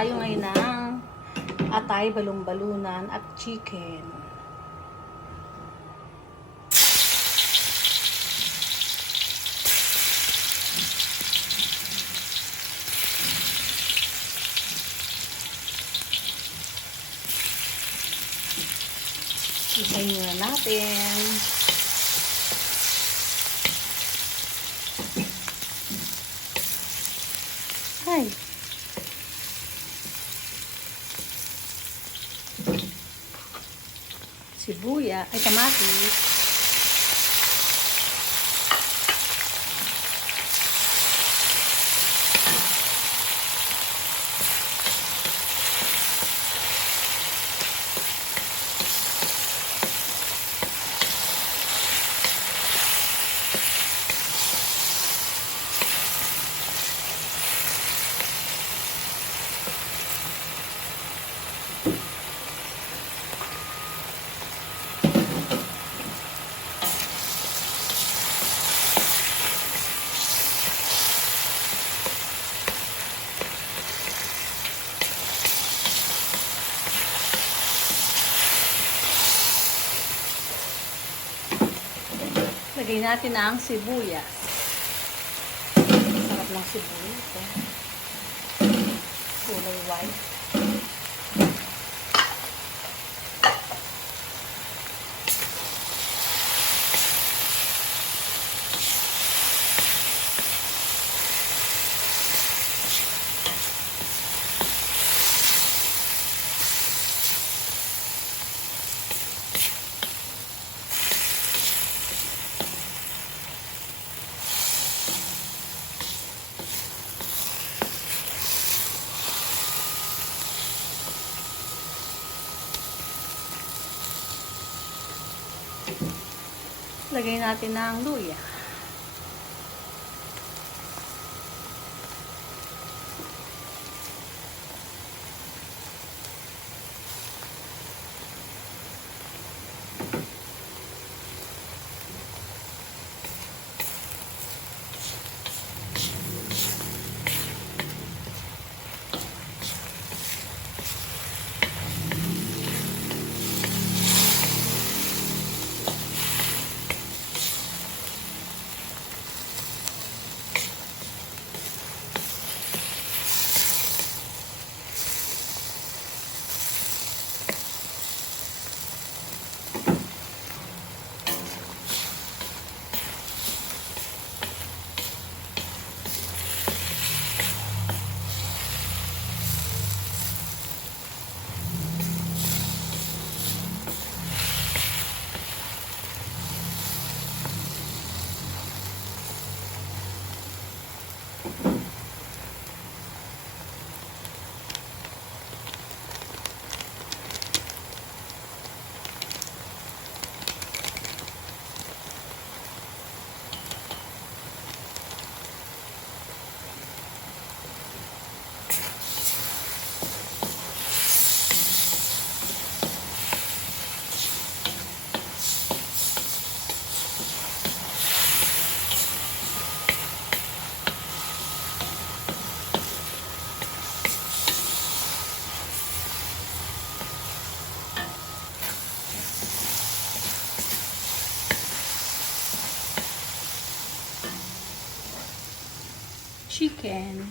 tayo ngayon ng atay, balong-balunan at chicken. Isayin na natin. Ay! Sibuya, ay kamatis. Lagay natin ang sibuyas. Sarap ng sibuyas. Kulay white. Lagay natin ng luya. Chicken.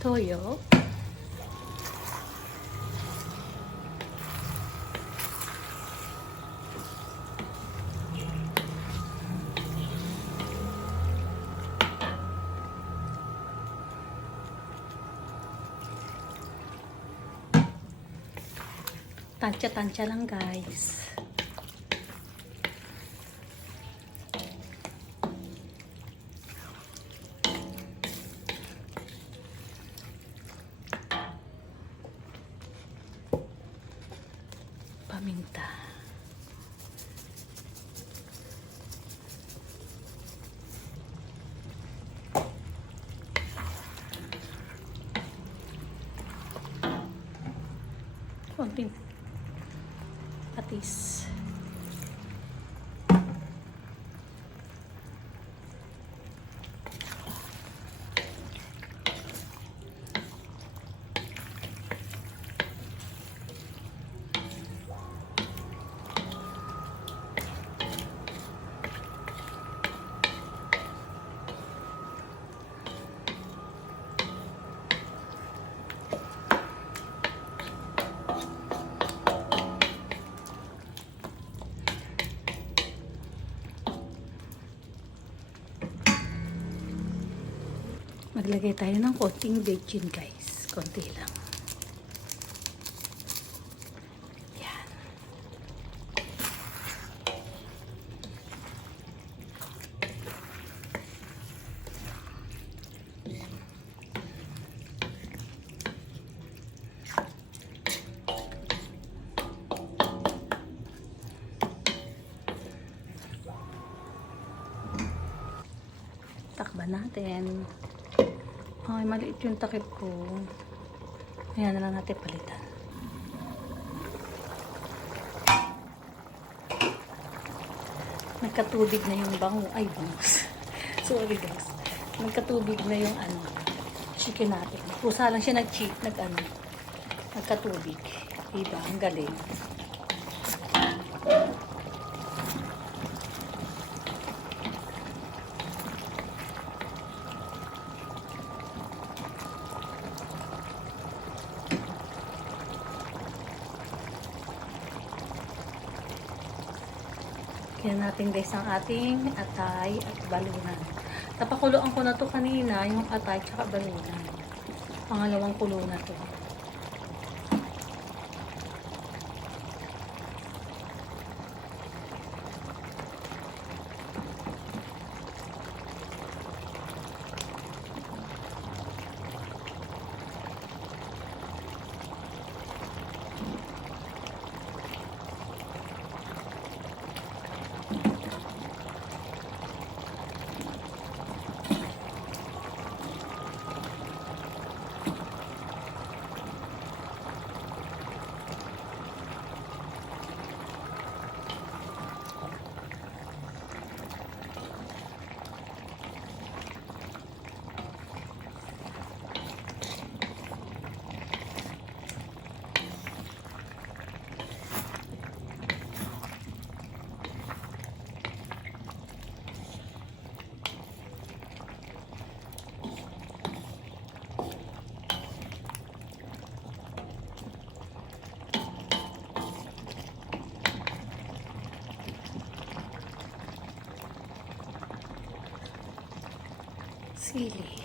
Toyo. Tansya-tansya lang guys. Paminta. Konting patis. Maglagay tayo ng konting bechin guys. Konti lang. Yan. Takban natin. Ay, maliit yung takip ko. Ayan na lang natin palitan. Nagkatubig na yung bango. Ay, bangus. Sorry guys. Nagkatubig na yung chicken natin. Pusa lang siya nagkatubig. Diba? Ang galing. Kaya natin guys ang ating atay at balunan. Napakuloan ko na to kanina, yung atay at balunan. Pangalawang kulo na to. Sili.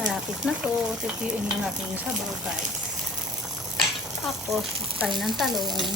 Malapit na to. Tipiin na natin yung sabaw, guys. Tapos, tayo ng talong.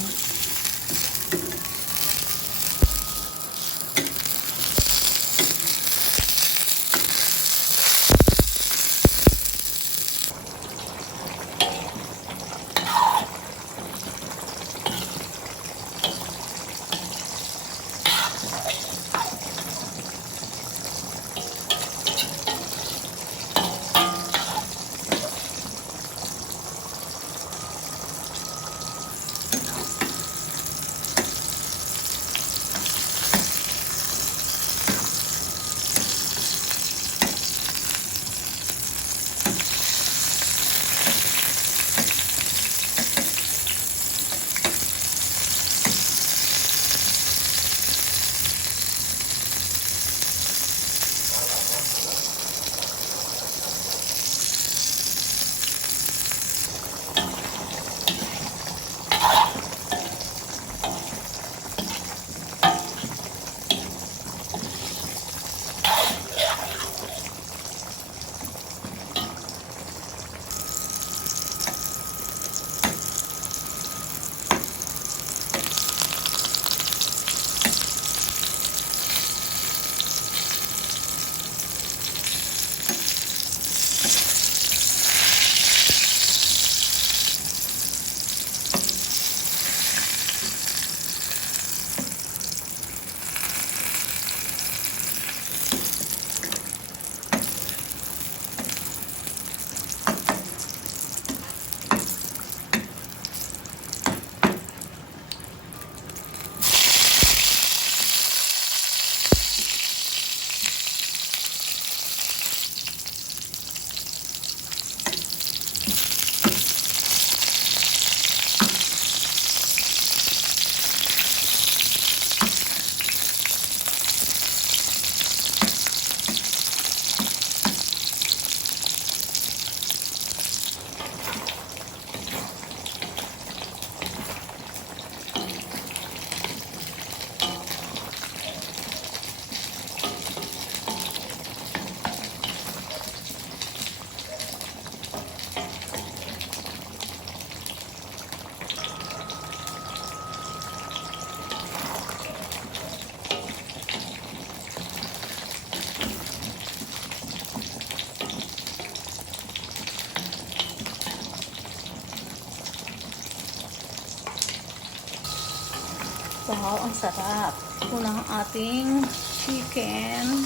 Wow, ang sarap. Ito na ang ating chicken.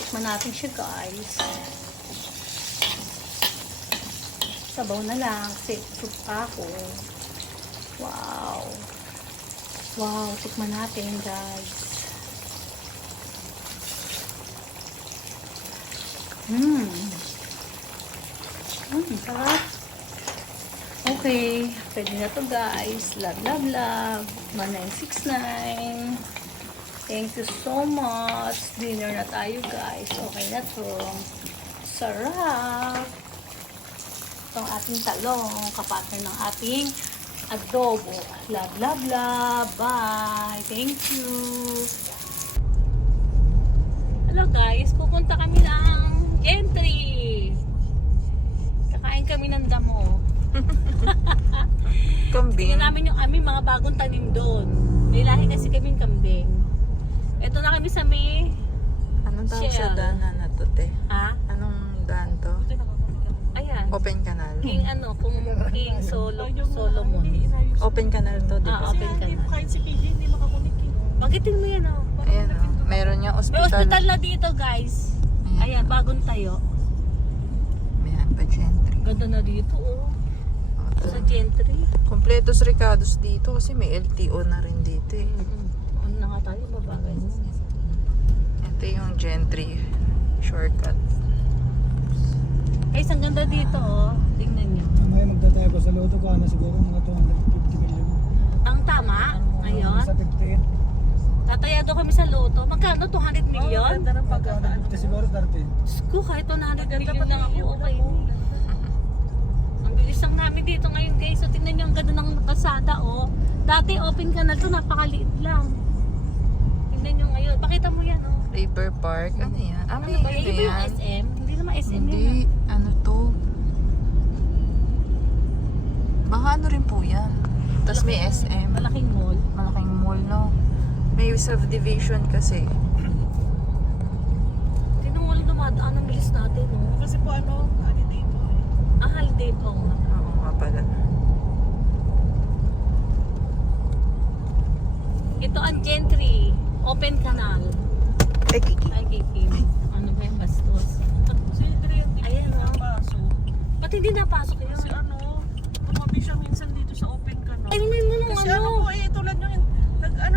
Tikman natin siya, guys. Sabaw na lang kasi soup ako. Wow. Wow, tikman natin, guys. Sarap. Okay, pwede na to, guys. Love, love, love. 1969. Thank you so much. Dinner na tayo, guys. Okay na to. Sarap. Itong ating talong, kapatid ng ating adobo. Love, love, love. Bye. Thank you. Hello, guys. Pupunta kami ng Gentry. Kakain kami ng damo. Kambing. Tingnan namin yung aming mga bagong tanim doon. May lahi kasi kaming kambing. Ito na kami sa may Anong tawag sa Shell. daanan na to, te? Ha? Anong daan to? Ayan. Open canal. King ano, kung King Solomon. Open canal to, di ba? Open ka na. Kahit si PJ hindi makakunik eh. Magitin mo yan, oh. Ayan o. Meron yung May hospital. hospital na dito, guys. Ayan, bagong tayo. Ayan pa, Gentry. Ganda na dito, oh. O, Sa Gentry. Kompletos Ricardos dito kasi may LTO na rin dito eh. Ano na nga tayo, babagay mo. Ito yung Gentry shortcut. Guys, ang ganda dito, oh. Tingnan nyo. Mamaya magtataya ko sa loto ko na siguro mga 250 million. Ang tama, ngayon. Sa 58. Tataya daw kami sa loto. Magkano? 200 million? Ganda ng pagkakaano. Siguro 30. Ko, kahit 100 million lang ako, okay. Ang bilis lang namin dito ngayon, guys. So, tingnan nyo ang ganda ng kalsada, oh. Dati open canal to, napakaliit lang. Tingnan nyo ngayon. Pakita mo yan, oh. River Park. Ano yan? Ah, may Ano ba? ano Iba yung yan? SM? Hindi naman SM Hindi. yun. Ano to? Baka ano rin po yan. Tapos may SM. Malaking mall. Malaking mall, no? May subdivision kasi. Tinong wala dumadaan ang bilis natin, no? Kasi po holiday po. Ah, holiday po. Oo nga pala. Ito ang gentry. Open canal. Ay, Kiki. Ay, Kim. Ano ba yung bastos? Si Adrian, di Ayan, ko oh. napasok. Ba't hindi napasok yun? Kasi tumabi siya minsan dito sa open ka na. Ay, may mo nung Kasi ano. po tulad nyo,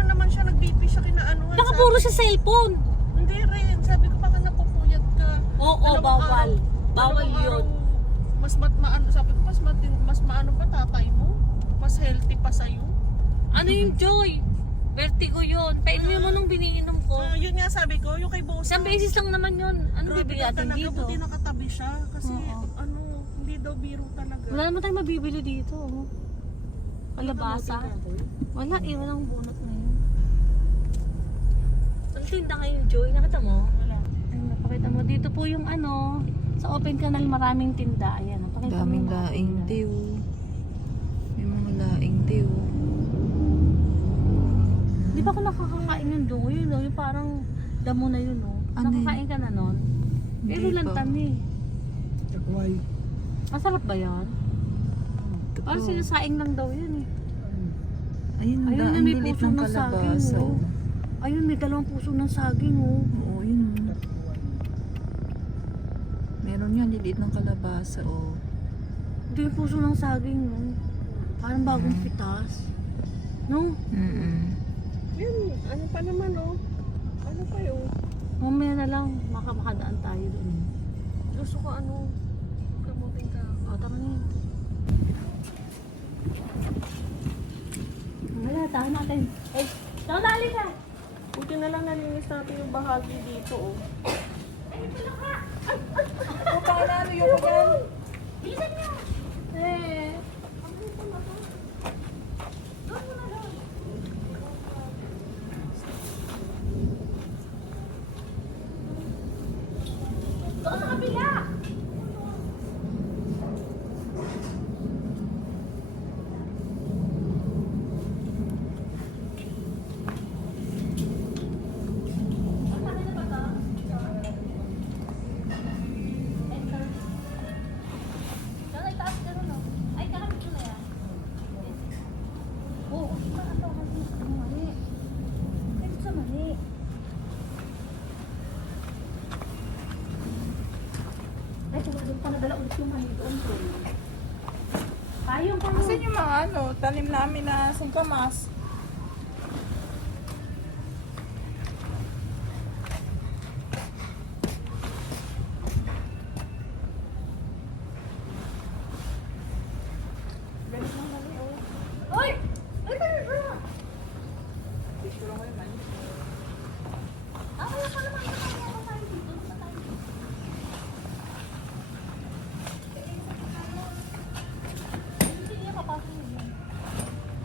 naman siya, nag-BP siya kinaanuhan. Baka puro sa cellphone. Hindi rin, sabi ko baka napupuyat ka. Oo, Dalawang bawal. araw- Bawal dalawang yun. araw, maano, sabi ko mas maano pa tatay mo. Mas healthy pa sa'yo. Ano yung Joy? Vertigo yun. Painumin mo nung biniinom ko. Yun nga sabi ko, yung kay Bosa. Isang beses lang naman yun. Ano Grabe bibili ka natin talaga, dito? buti nakatabi siya. Kasi Oo. hindi daw biro talaga. Wala naman tayong mabibili dito. Oh. Kalabasa. Wala eh. Walang bunot na yun. Ang tinda ngayon, Joy. Nakita mo? Wala. Ayun, napakita mo. Dito po yung ano, sa open canal maraming tinda. Ayan. Napakita mo Daming yung mga laing tinda. diw. May mga laing diw. Di ba ako nakakakain yun doon? Yun, no? Yung parang damo na yun. No? Ano yun? Nakakain ka na nun? Pero Hindi lang pa. tani. Takway. Masarap ba yan? Ito po. Parang sinasaing lang daw yun eh. Ayun, Ayun na, ang may lilit puso ng ng saging, kalabasa. oh. Ayun, may 2 puso ng saging oh. Oo, yun. Meron yan, lilit ng kalabasa, oh. Ito yung puso ng saging no. Parang bagong pitas. No? Yan, ano pa naman Ano pa yun? Mamaya na lang, makadaan tayo doon. Gusto ko kamuting ka. O, tama na yun. Wala, tahan natin. Eh, saan nali ka? Buti na lang nalinis natin yung bahagi dito Ay, pala ka! Paano yung ko yan? Bilisan niyo! Eh, ano yung pala ka? Doon mo na doon. Doon sa kabila! Payong pa Asan yung mga tanim namin na singkamas? Oy! Ay, tayo! Ah, kaya pala makikita tayo dito. Doon tayo dito. Hindi niya papasok yun.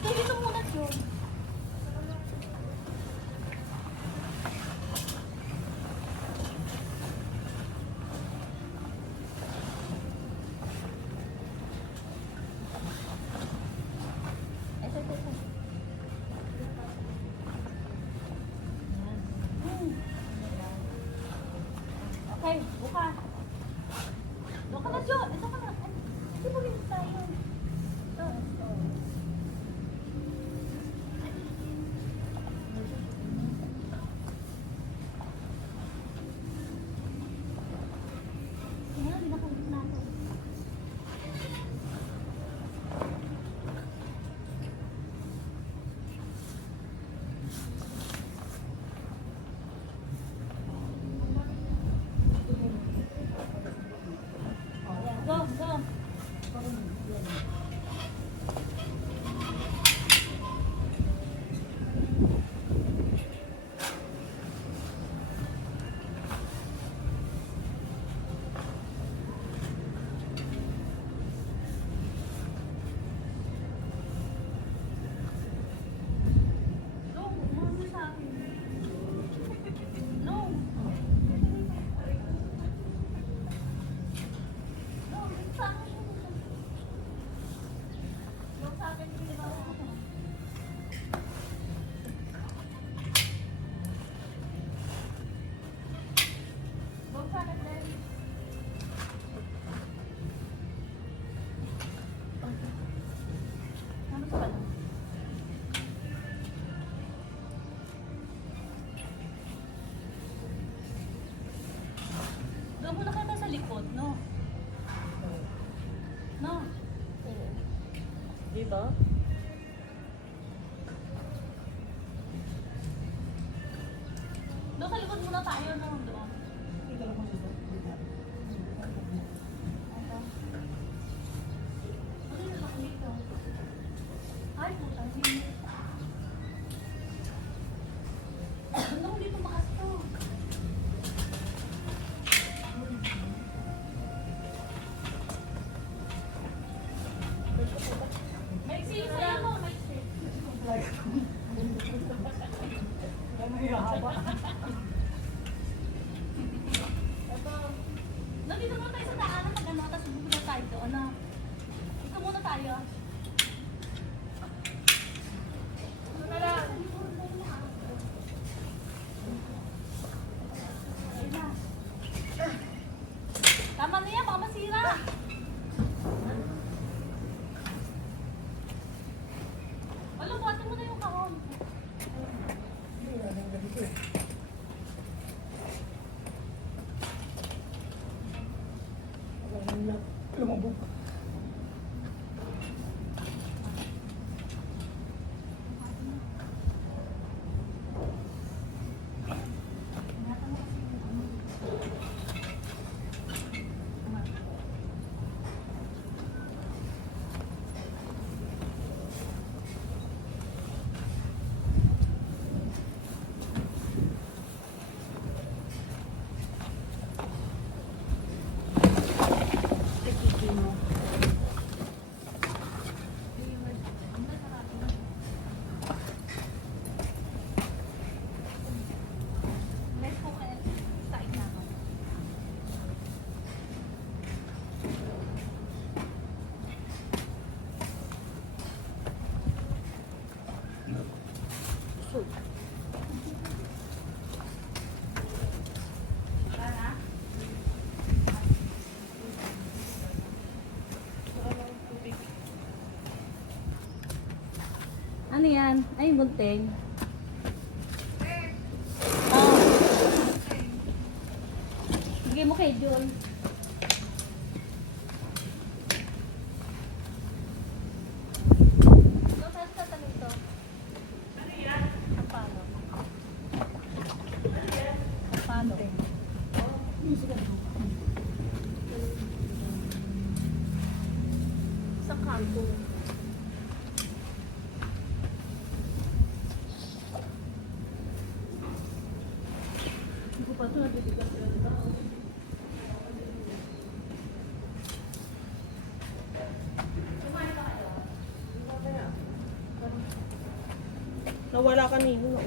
So, dito muna, John. Ito. Okay, buka. Doon ka na, John. Ito ka na. Hindi mo rin tayo. Ito. Kaya, hindi na kulit na ito. to? Doon, kalikod muna tayo nung doon. Ano na ako dito? Ay, puta, hindi. Ano ko dito makas to? May sino sa'yo mo? May sino. Nandito muna tayo sa daanan pag ano, tapos bubula tayo doon na. Dito muna tayo. Tama na yan, baka masira. Wala, buhatin mo na yung kahon. Let's go and start na ako. Tara. Ano yan? Ay, bunting. Oh. Bigay mo kay Jun. Ito, saan sa tanong to? Ano yan? Ang pano. Ang pano. Sa kanto. Hindi ko pa ito nabibigyan sila dito. Nawala kanino. No?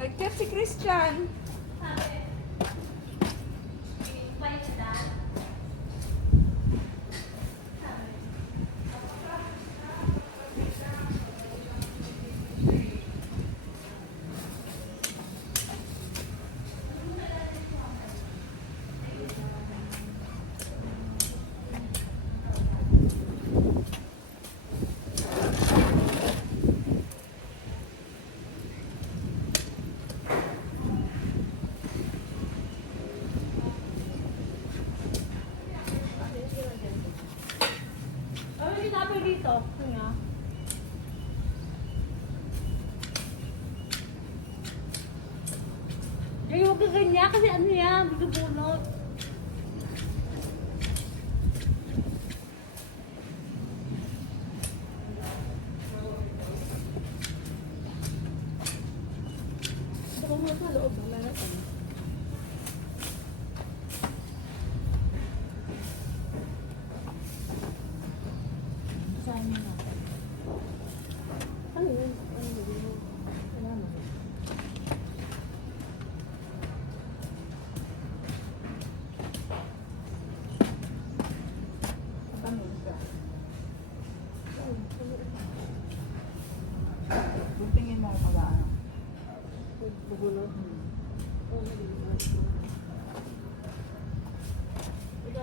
Nag-chat si Christian. Ano yung tinapay dito? Ito nga. Ay, huwag ka ganyan kasi ano yan, bibunot. Baka mo sa loob. Wala na tayo. Saan yun natin? Ano yun? Ano yun? Wala na. Ano ka? Tingin mo ako ba? Bugulo.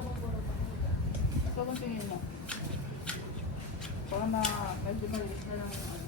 Ikaw ang tingin mo. Para medyo maliit na lang yung ano.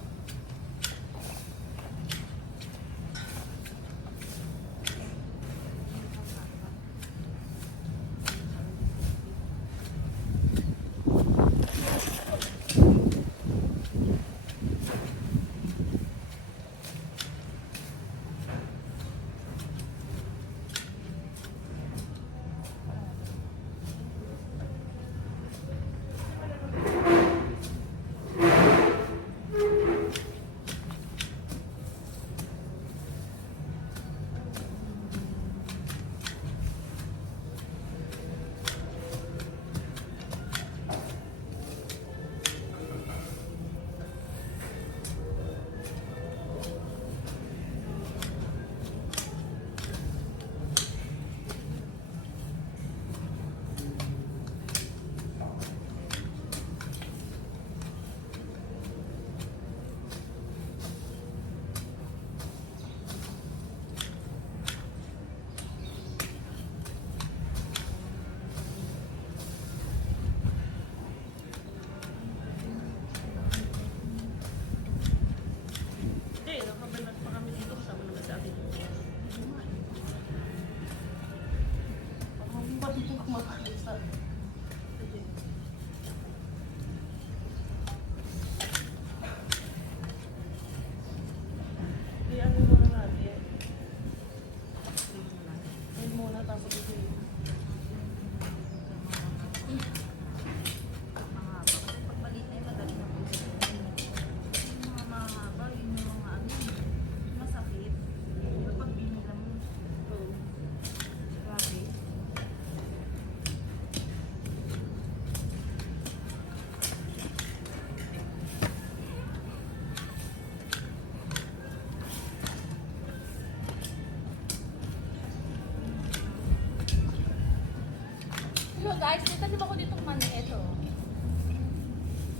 Hello guys, dito ako ditong mani. Ito.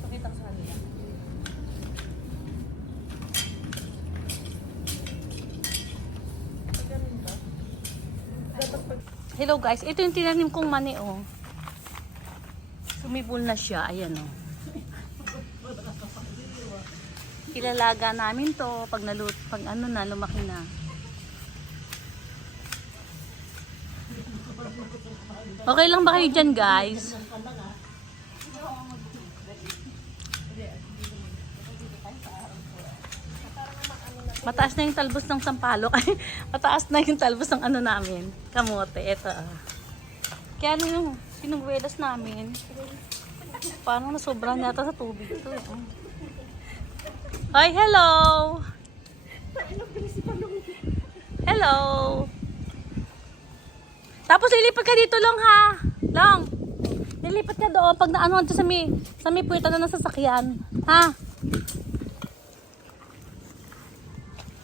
Pakita ko sa kanila. Hello guys, ito yung tinanim kong mani oh. Sumibol na siya, ayan oh. Kilalaga namin to pag ano na, lumaki na. Okay lang ba kayo dyan guys? Mataas na yung talbos ng sampalok. Mataas na yung talbos ng ano namin. Kamote. Ito. Kaya ano yung sinugwelas namin. Parang nasobran yata sa tubig ito. Hi, hello! Hello! Tapos ilipat ka dito Long ha. Long. Nilipat ka doon pag naano sa may puweta na ng sasakyan. Ha?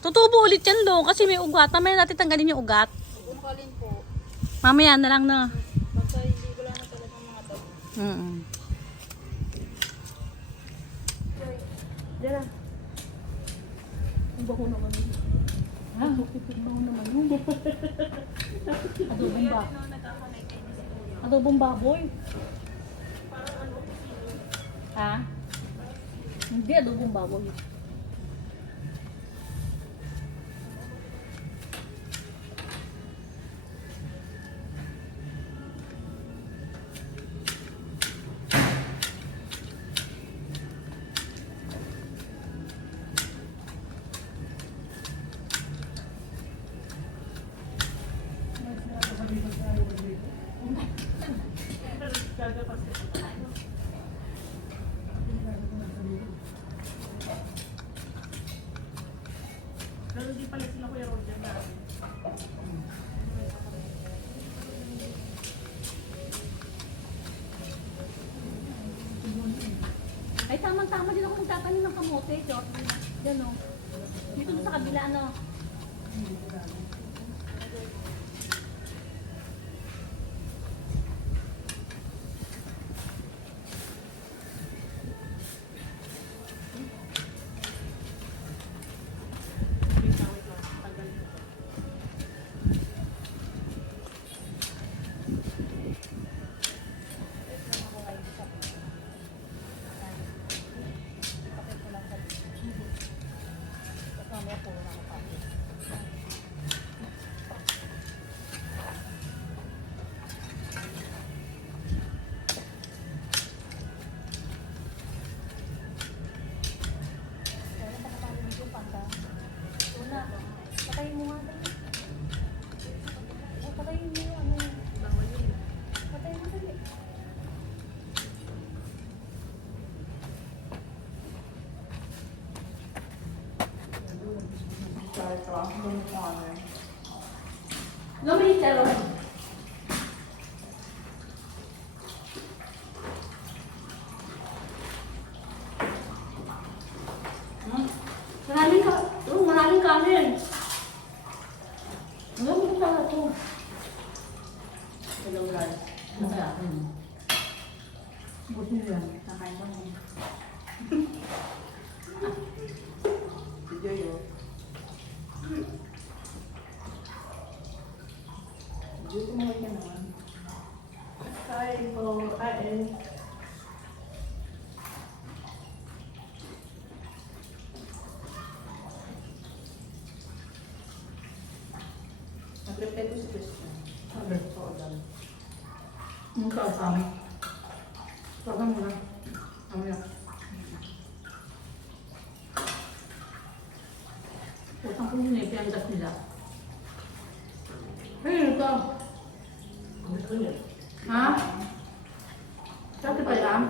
Tutubo ulit yan Long kasi may ugat. Mamaya natin tanggalin yung ugat. Umpalin po. Mamaya na lang na. Basta hindi wala na talaga mga dami. Diyan na. Ang baho naman yun. Ha? Ang baho naman yun. Adobong ba? Adobong baboy. Ha? Hindi, adobong baboy. Pero hindi pala sila Kuya Roger na. Ay, tama-tama din ako magtatanim ng kamote, Chot. Yan o. Dito sa kabila, ano. ito. Ganito ko ano. Lumit ka ron. Maraming kanin. Alam mo talaga ito. Hello guys. Masaya. Buti nyo yan. Nakain ko na. Si Joy oh. Joy, kumain ka naman. Kain po. Kain. Nag-reply ko si Christian. Sabi. Oo, dami. Yung kasama. Sabi mo lang. Mamaya. Utang ko yun eh, piyandas nila. Ayun ito. Gusto niya. Ha? Sabi pa yan?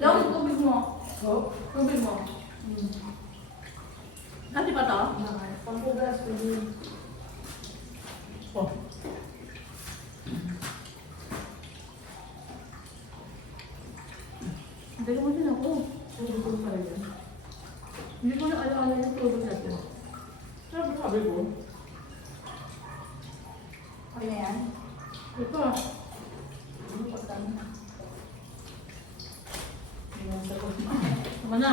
Lang, tubig mo. Oh? Tubig mo. Ati pa to? Pampugas ko din. Oh. Dali mo din ako. Sabi ko pa rin. Hindi ko na alaala yung tubig natin. Sabi ko. Okay na yan? Ito. Ano pa kami? Ano sa ko? Tama na.